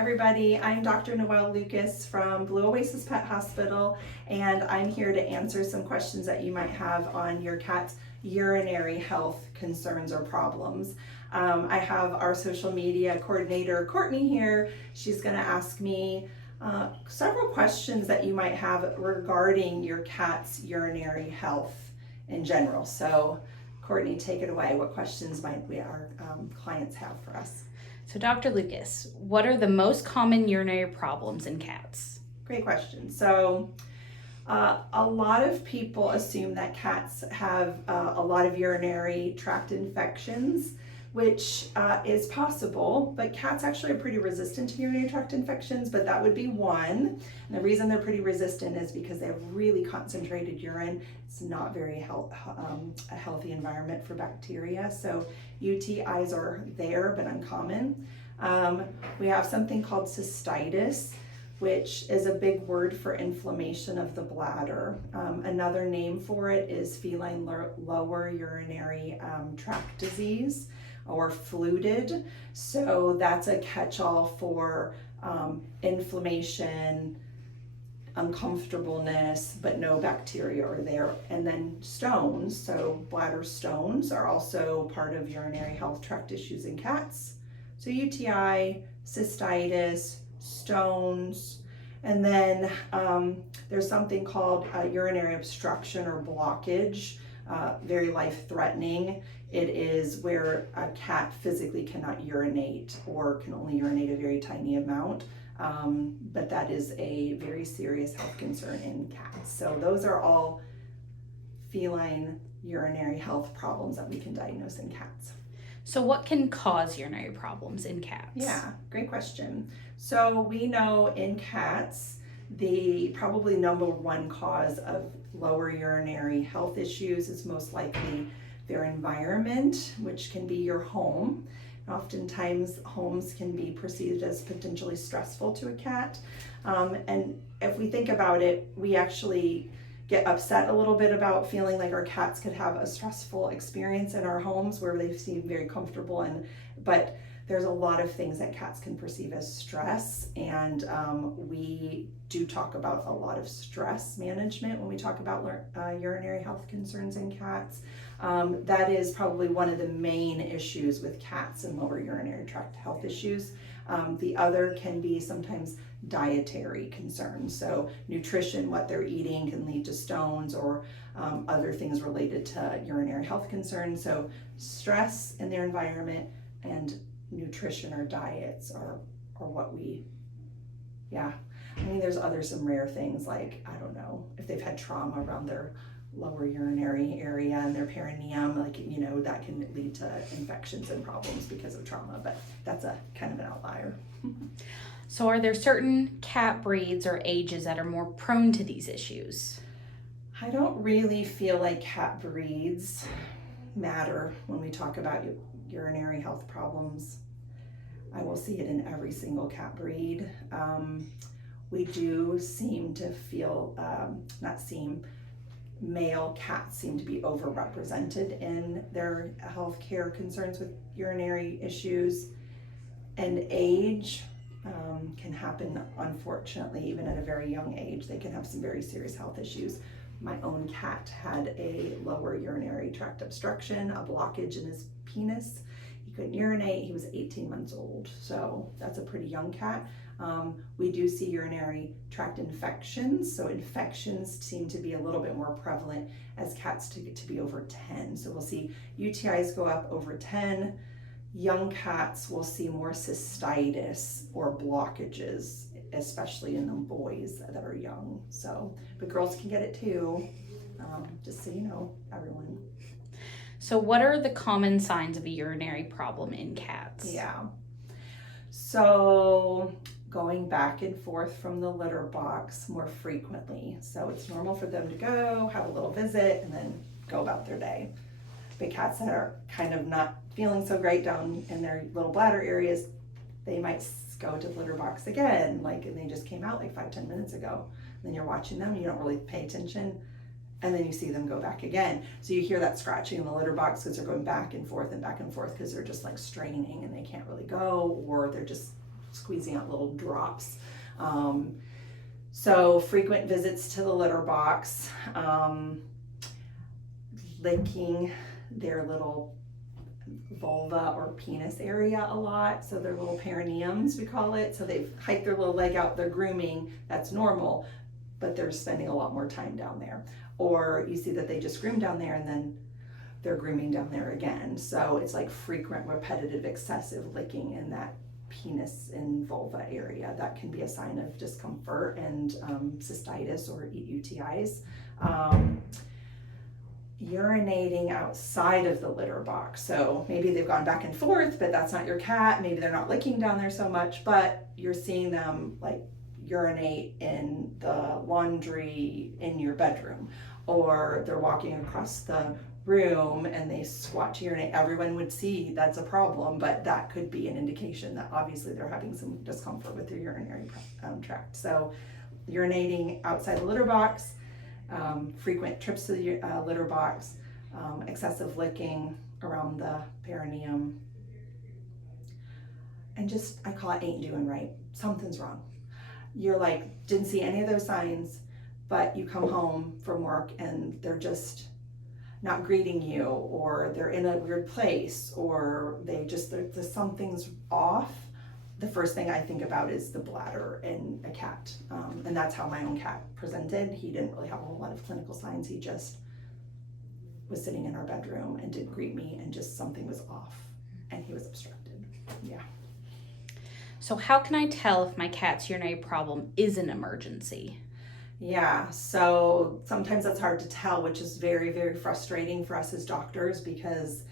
everybody. I'm Dr. Noel Lucas from Blue Oasis Pet Hospital, and I'm here to answer some questions that you might have on your cat's urinary health concerns or problems. I have our social media coordinator, Courtney, here. She's going to ask me several questions that you might have regarding your cat's urinary health in general. So, Courtney, take it away. What questions might our clients have for us? So Dr. Lucas, what are the most common urinary problems in cats? Great question. So a lot of people assume that cats have a lot of urinary tract infections, which is possible, but cats actually are pretty resistant to urinary tract infections, but that would be one. And the reason they're pretty resistant is because they have really concentrated urine. It's not very a healthy environment for bacteria. So UTIs are there, but uncommon. We have something called cystitis, which is a big word for inflammation of the bladder. Another name for it is feline lower urinary tract disease, or fluted. So that's a catch-all for inflammation, uncomfortableness, but no bacteria are there. And then stones, so bladder stones are also part of urinary health tract issues in cats. So UTI, cystitis, stones, and then there's something called urinary obstruction or blockage, very life-threatening. It is where a cat physically cannot urinate or can only urinate a very tiny amount. But that is a very serious health concern in cats. So those are all feline urinary health problems that we can diagnose in cats. So what can cause urinary problems in cats? Yeah, great question. So we know in cats, the probably number one cause of lower urinary health issues is most likely their environment, which can be your home. Oftentimes, homes can be perceived as potentially stressful to a cat. And if we think about it, we actually get upset a little bit about feeling like our cats could have a stressful experience in our homes where they seem very comfortable. But there's a lot of things that cats can perceive as stress, and we do talk about a lot of stress management when we talk about urinary health concerns in cats. That is probably one of the main issues with cats and lower urinary tract health issues. The other can be sometimes dietary concerns. So nutrition, what they're eating, can lead to stones or other things related to urinary health concerns. So stress in their environment and nutrition or diets are what we, yeah. I mean, there's some rare things like, I don't know, if they've had trauma around their lower urinary area and their perineum, that can lead to infections and problems because of trauma, but that's a kind of an outlier. So are there certain cat breeds or ages that are more prone to these issues? I don't really feel like cat breeds matter when we talk about urinary health problems. I will see it in every single cat breed. We do seem to feel, male cats seem to be overrepresented in their healthcare concerns with urinary issues. And age can happen, unfortunately, even at a very young age. They can have some very serious health issues. My own cat had a lower urinary tract obstruction, a blockage in his penis. He couldn't urinate. He was 18 months old, so that's a pretty young cat. We do see urinary tract infections, so infections seem to be a little bit more prevalent as cats to be over 10. So we'll see UTIs go up over 10. Young cats will see more cystitis or blockages, especially in the boys that are young. So, but girls can get it too, just so you know, everyone. So what are the common signs of a urinary problem in cats? Yeah. So going back and forth from the litter box more frequently. So it's normal for them to go, have a little visit, and then go about their day. But cats that are kind of not feeling so great down in their little bladder areas, they might go to the litter box again, and they just came out 5-10 minutes ago. And then you're watching them, you don't really pay attention, and then you see them go back again. So you hear that scratching in the litter box because they're going back and forth because they're just straining and they can't really go, or they're just squeezing out little drops. So frequent visits to the litter box, licking their little vulva or penis area a lot, so their little perineums, we call it. So they've hiked their little leg out, they're grooming, that's normal, but they're spending a lot more time down there. Or you see that they just groom down there and then they're grooming down there again. So it's like frequent, repetitive, excessive licking in that penis and vulva area. That can be a sign of discomfort and cystitis or UTIs. Urinating outside of the litter box. So maybe they've gone back and forth, but that's not your cat. Maybe they're not licking down there so much, but you're seeing them like urinate in the laundry in your bedroom, or they're walking across the room and they squat to urinate. Everyone would see that's a problem, but that could be an indication that obviously they're having some discomfort with their urinary tract. So urinating outside the litter box, frequent trips to the litter box, excessive licking around the perineum, and just, I call it ain't doing right. Something's wrong. You're like, didn't see any of those signs, but you come home from work and they're just not greeting you, or they're in a weird place, or there's something's off. The first thing I think about is the bladder in a cat. And that's how my own cat presented. He didn't really have a whole lot of clinical signs. He just was sitting in our bedroom and didn't greet me, and just something was off and he was obstructed. Yeah. So how can I tell if my cat's urinary problem is an emergency? Yeah, so sometimes that's hard to tell, which is very, very frustrating for us as doctors, because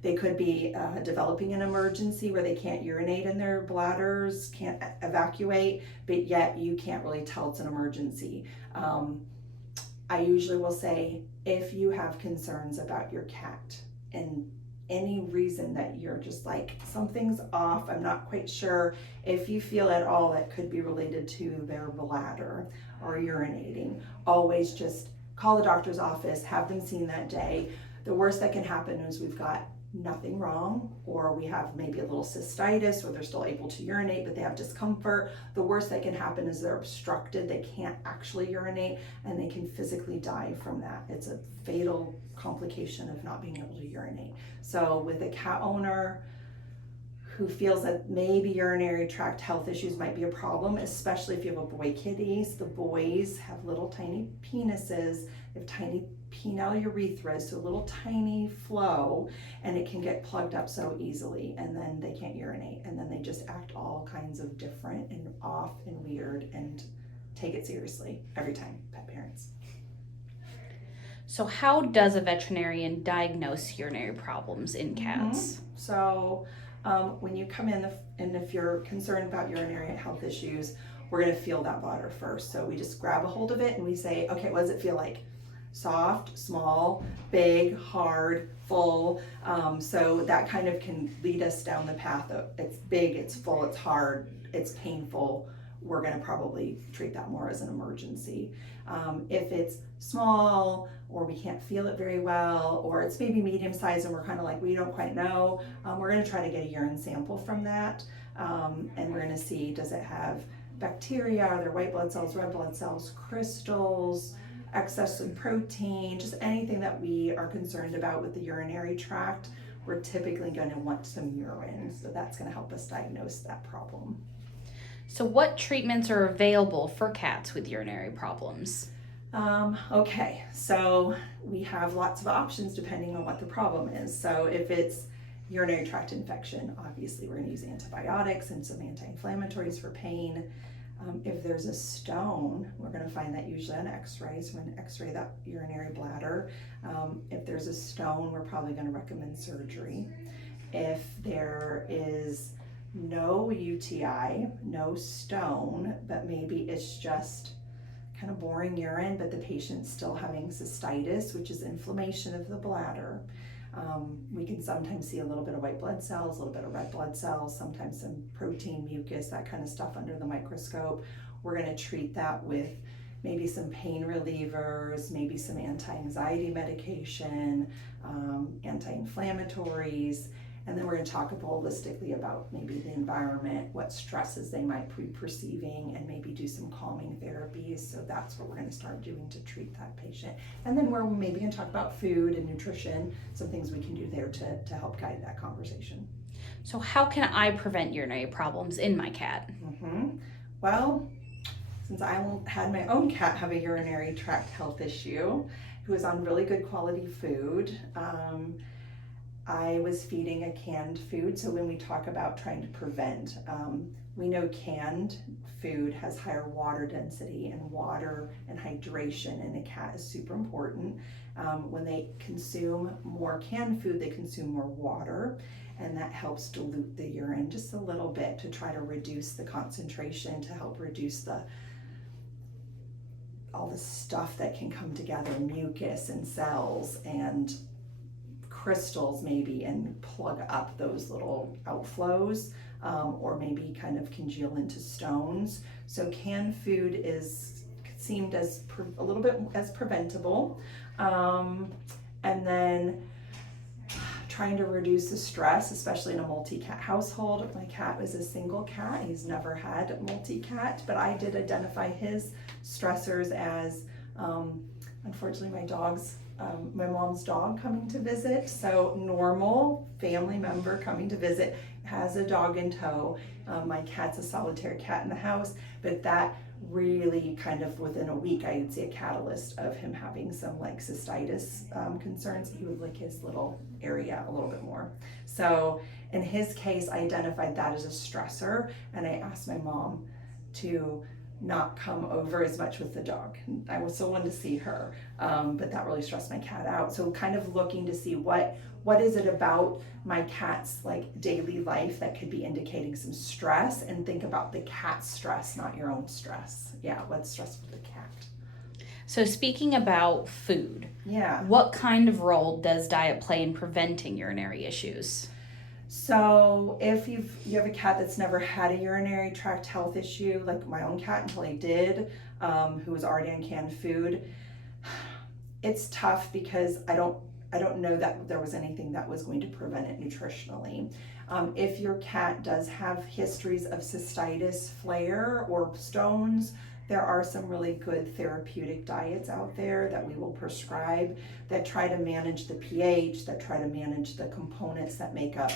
they could be developing an emergency where they can't urinate in their bladders, can't evacuate, but yet you can't really tell it's an emergency. I usually will say, if you have concerns about your cat and any reason that you're just like, something's off, I'm not quite sure, if you feel at all that could be related to their bladder or urinating, always just call the doctor's office, have them seen that day. The worst that can happen is we've got nothing wrong, or we have maybe a little cystitis, or they're still able to urinate but they have discomfort. The worst that can happen is they're obstructed, they can't actually urinate, and they can physically die from that. It's a fatal complication of not being able to urinate. So with a cat owner who feels that maybe urinary tract health issues might be a problem, especially if you have a boy kitties. The boys have little tiny penises, they have tiny penile urethras, so little tiny flow, and it can get plugged up so easily, and then they can't urinate, and then they just act all kinds of different and off and weird, and take it seriously every time, pet parents. So how does a veterinarian diagnose urinary problems in cats? So when you come in, and if you're concerned about urinary health issues, we're going to feel that bladder first. So we just grab a hold of it and we say, okay, what does it feel like? Soft, small, big, hard, full. So that kind of can lead us down the path of, it's big, it's full, it's hard, it's painful. We're going to probably treat that more as an emergency. If it's small, or we can't feel it very well, or it's maybe medium size and we're kind of like, we don't quite know, we're going to try to get a urine sample from that, and we're going to see, does it have bacteria, are there white blood cells, red blood cells, crystals, excess in protein, just anything that we are concerned about with the urinary tract. We're typically going to want some urine, so that's going to help us diagnose that problem. So what treatments are available for cats with urinary problems? Okay, so we have lots of options depending on what the problem is. So if it's urinary tract infection, obviously we're going to use antibiotics and some anti-inflammatories for pain. If there's a stone, we're going to find that usually on x-ray, so we're going to x-ray that urinary bladder. If there's a stone, we're probably going to recommend surgery. If there is no UTI, no stone, but maybe it's just kind of boring urine, but the patient's still having cystitis, which is inflammation of the bladder. We can sometimes see a little bit of white blood cells, a little bit of red blood cells, sometimes some protein, mucus, that kind of stuff under the microscope. We're going to treat that with maybe some pain relievers, maybe some anti-anxiety medication, anti-inflammatories, And then we're going to talk holistically about maybe the environment, what stresses they might be perceiving, and maybe do some calming therapies. So that's what we're going to start doing to treat that patient. And then we're maybe going to talk about food and nutrition, some things we can do there to help guide that conversation. So how can I prevent urinary problems in my cat? Well, since I had my own cat have a urinary tract health issue, who was on really good quality food, I was feeding a canned food. So when we talk about trying to prevent, we know canned food has higher water density, and water and hydration in a cat is super important. When they consume more canned food, they consume more water, and that helps dilute the urine just a little bit to try to reduce the concentration, to help reduce all the stuff that can come together, mucus and cells and crystals maybe, and plug up those little outflows, or maybe kind of congeal into stones. So canned food is seemed as a little bit as preventable, and then trying to reduce the stress, especially in a multi-cat household. My cat was a single cat. He's never had multi-cat, but I did identify his stressors as, unfortunately, my mom's dog coming to visit. So normal family member coming to visit has a dog in tow. My cat's a solitary cat in the house, but that really kind of within a week, I would see a catalyst of him having some like cystitis concerns. He would lick his little area a little bit more. So in his case, I identified that as a stressor, and I asked my mom to not come over as much with the dog. I still wanted to see her, but that really stressed my cat out. So kind of looking to see what is it about my cat's like daily life that could be indicating some stress, and think about the cat's stress, not your own stress. Yeah, what's stressful to the cat? So speaking about food, Yeah. what kind of role does diet play in preventing urinary issues? So if you have a cat that's never had a urinary tract health issue, like my own cat until he did, who was already on canned food, it's tough because I don't know that there was anything that was going to prevent it nutritionally. If your cat does have histories of cystitis, flare, or stones, there are some really good therapeutic diets out there that we will prescribe that try to manage the pH, that try to manage the components that make up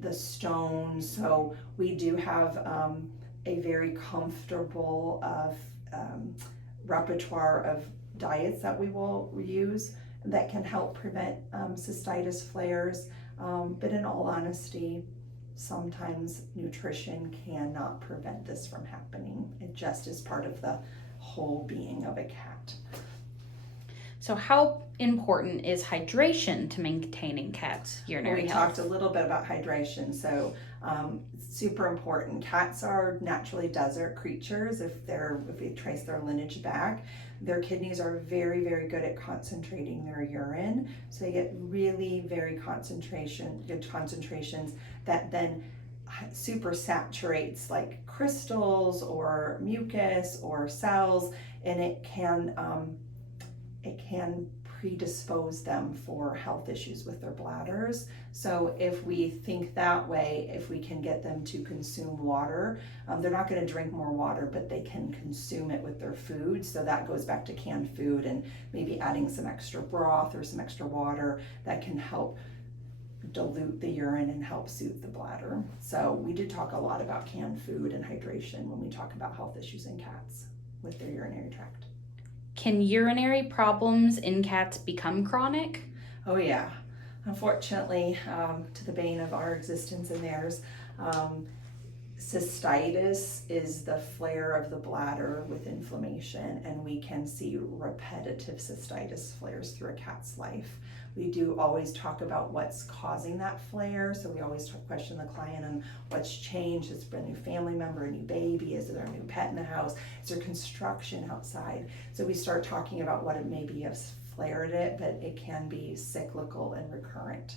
the stones. So we do have a very comfortable repertoire of diets that we will use that can help prevent cystitis flares. But in all honesty, sometimes nutrition cannot prevent this from happening. It just is part of the whole being of a cat. So how important is hydration to maintaining cats' urinary We health? talked a little bit about hydration. So super important. Cats are naturally desert creatures. If we trace their lineage back, their kidneys are very, very good at concentrating their urine. So they get really very good concentrations that then super saturates like crystals or mucus or cells, and it can predispose them for health issues with their bladders. So if we think that way, if we can get them to consume water, they're not going to drink more water, but they can consume it with their food. So that goes back to canned food and maybe adding some extra broth or some extra water that can help dilute the urine and help soothe the bladder. So we did talk a lot about canned food and hydration when we talk about health issues in cats with their urinary tract. Can urinary problems in cats become chronic? Oh yeah, unfortunately, to the bane of our existence and theirs, cystitis is the flare of the bladder with inflammation, and we can see repetitive cystitis flares through a cat's life. We do always talk about what's causing that flare, so we always question the client on what's changed. Is there a new family member, a new baby? Is there a new pet in the house? Is there construction outside? So we start talking about what it maybe has flared it, but it can be cyclical and recurrent.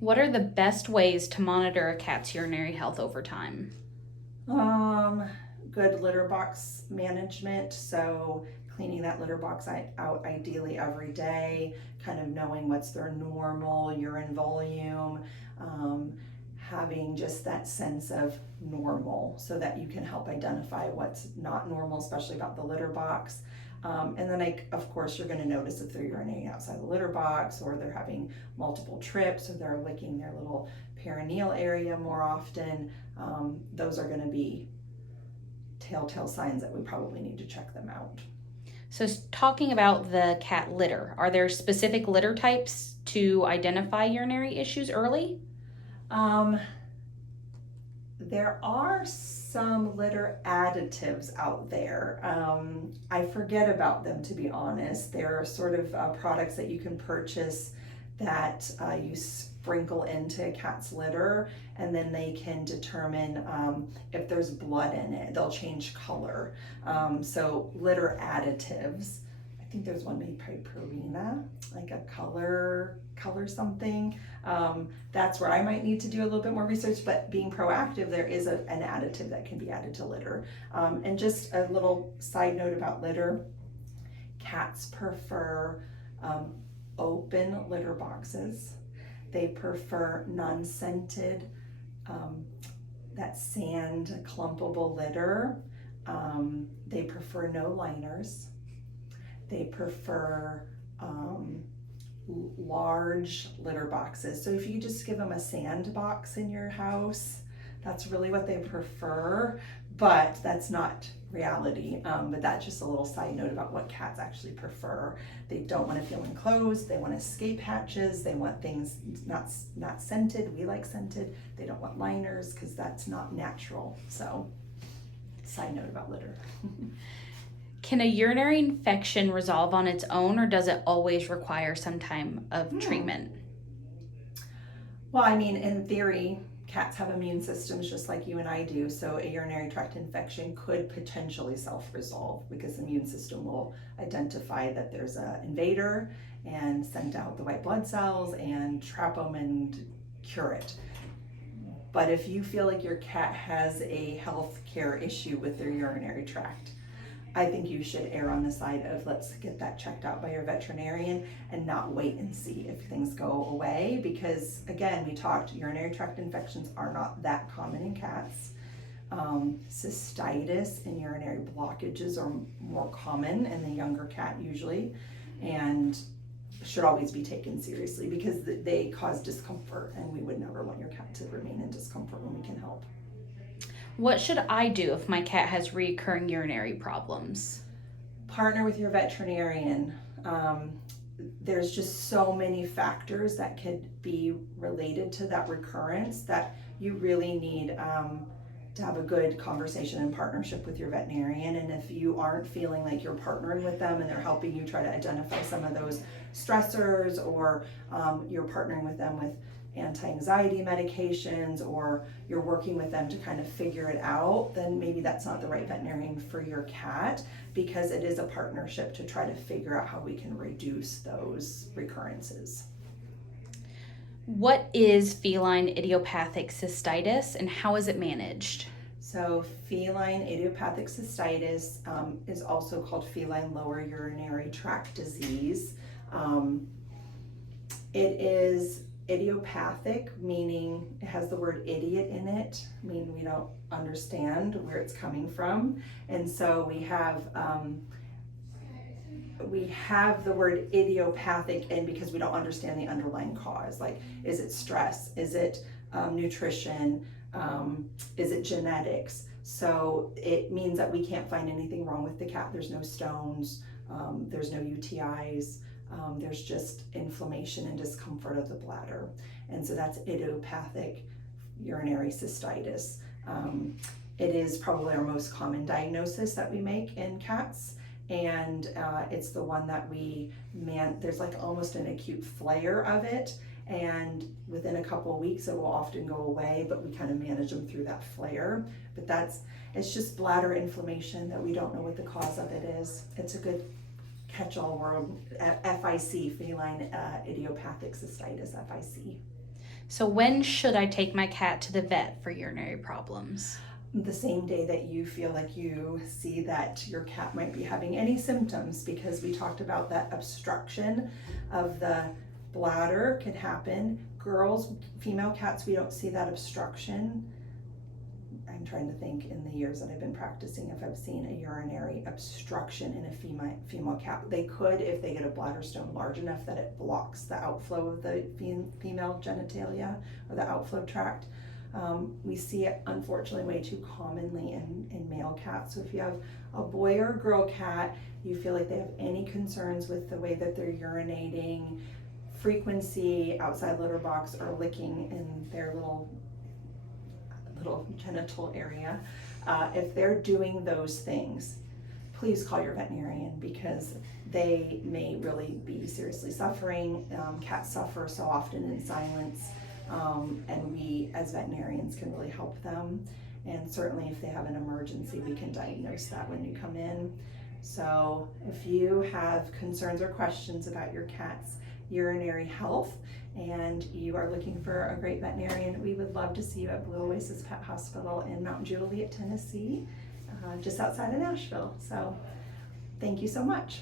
What are the best ways to monitor a cat's urinary health over time? good litter box management, so cleaning that litter box out ideally every day, kind of knowing what's their normal urine volume, having just that sense of normal so that you can help identify what's not normal, especially about the litter box. And then of course, you're going to notice if they're urinating outside the litter box, or they're having multiple trips, or they're licking their little perineal area more often. Those are going to be telltale signs that we probably need to check them out. So talking about the cat litter, are there specific litter types to identify urinary issues early? There are some litter additives out there. I forget about them, to be honest. There are sort of products that you can purchase that you sprinkle into a cat's litter, and then they can determine if there's blood in it. They'll change color. So litter additives. I think there's one made by Purina, like a color something. That's where I might need to do a little bit more research, but being proactive, there is an additive that can be added to litter. And just a little side note about litter, cats prefer open litter boxes. They prefer non-scented, that sand clumpable litter. They prefer no liners. They prefer large litter boxes. So if you just give them a sand box in your house, that's really what they prefer, but that's not reality. But that's just a little side note about what cats actually prefer. They don't want to feel enclosed. They want escape hatches. They want things not scented. We like scented. They don't want liners because that's not natural. So side note about litter. Can a urinary infection resolve on its own, or does it always require some time of treatment? Well, I mean, in theory, cats have immune systems just like you and I do, so a urinary tract infection could potentially self-resolve because the immune system will identify that there's an invader and send out the white blood cells and trap them and cure it. But if you feel like your cat has a health care issue with their urinary tract, I think you should err on the side of let's get that checked out by your veterinarian and not wait and see if things go away, because again, we talked, urinary tract infections are not that common in cats. Cystitis and urinary blockages are more common in the younger cat usually, and should always be taken seriously because they cause discomfort, and we would never want your cat to remain in discomfort when we can help. What should I do if my cat has recurring urinary problems? Partner with your veterinarian. There's just so many factors that could be related to that recurrence that you really need to have a good conversation and partnership with your veterinarian. And if you aren't feeling like you're partnering with them and they're helping you try to identify some of those stressors, or you're partnering with them with anti-anxiety medications, or you're working with them to kind of figure it out, then maybe that's not the right veterinarian for your cat, because it is a partnership to try to figure out how we can reduce those recurrences. What is feline idiopathic cystitis and how is it managed? So feline idiopathic cystitis is also called feline lower urinary tract disease. It is idiopathic, meaning it has the word idiot in it, meaning we don't understand where it's coming from. And so we have the word idiopathic in because we don't understand the underlying cause. Like, is it stress? Is it nutrition? Is it genetics? So it means that we can't find anything wrong with the cat. There's no stones, there's no UTIs. There's just inflammation and discomfort of the bladder. And so that's idiopathic urinary cystitis. It is probably our most common diagnosis that we make in cats. And it's the one that there's like almost an acute flare of it. And within a couple of weeks, it will often go away, but we kind of manage them through that flare. But it's just bladder inflammation that we don't know what the cause of it is. It's a good catch-all word, FIC, feline idiopathic cystitis, FIC. So when should I take my cat to the vet for urinary problems? the same day that you feel like you see that your cat might be having any symptoms, because we talked about that obstruction of the bladder can happen. Girls, female cats, we don't see that obstruction. I'm trying to think in the years that I've been practicing if I've seen a urinary obstruction in a female cat. They could if they get a bladder stone large enough that it blocks the outflow of the female genitalia or the outflow tract. We see it unfortunately way too commonly in male cats. So if you have a boy or a girl cat, you feel like they have any concerns with the way that they're urinating, frequency, outside litter box, or licking in their little genital area, if they're doing those things, please call your veterinarian, because they may really be seriously suffering. Cats suffer so often in silence, and we as veterinarians can really help them. And certainly if they have an emergency, we can diagnose that when you come in. So if you have concerns or questions about your cat's urinary health and you are looking for a great veterinarian, we would love to see you at Blue Oasis Pet Hospital in Mount Juliet, Tennessee, just outside of Nashville. So thank you so much.